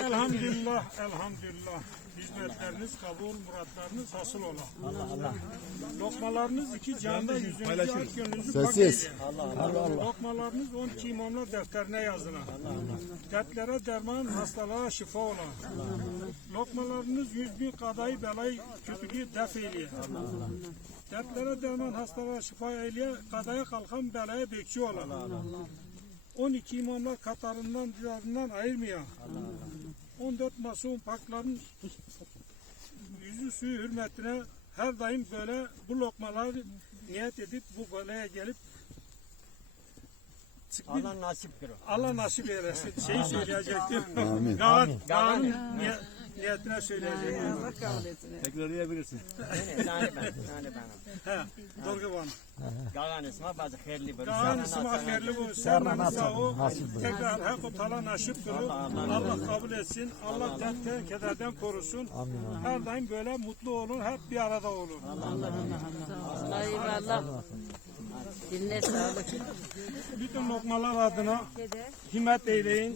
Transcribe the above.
Elhamdülillah, elhamdülillah. Hizmetleriniz kabul, muratlarınız hasıl ola. Allah Allah. Lokmalarınız iki canda yüzünüzü aç gönlünüzü Sessiz. eyle. Lokmalarınız 12 imamlar defterine yazılan. Dertlere derman, hastalığa şifa ola. Lokmalarınız yüz bin kadayı belayı kötülüğü def eyleye. Dertlere derman, hastalığa şifa eyleye, kadaya kalkan belaya bekçi ola. 12 imamlar katarından, diyarından ayırmaya. 14 masum pakların yüzü suyu hürmetine her daim böyle bu lokmaları niyet edip bu belaya gelip Allah nasip kır. Allah nasip eylesin. Şeyi söyleyecektim. Amin. Kaan, Kaan'ın niye- niyetine söyleyecektim. Tekrarlayabilirsin. Yani tane ben, tane ben. He, doğru bana. Gagan ismi bazı hayırlı bir. Kaan ismi hayırlı bu. Sermanı sağ o. Tekrar hak tala nasip kılın. Allah kabul etsin. Allah dertten, kederden korusun. Her daim böyle mutlu olun. Hep bir arada olun. Eyvallah. Diline sağlık. Bütün lokmalar adına himmet eyleyin.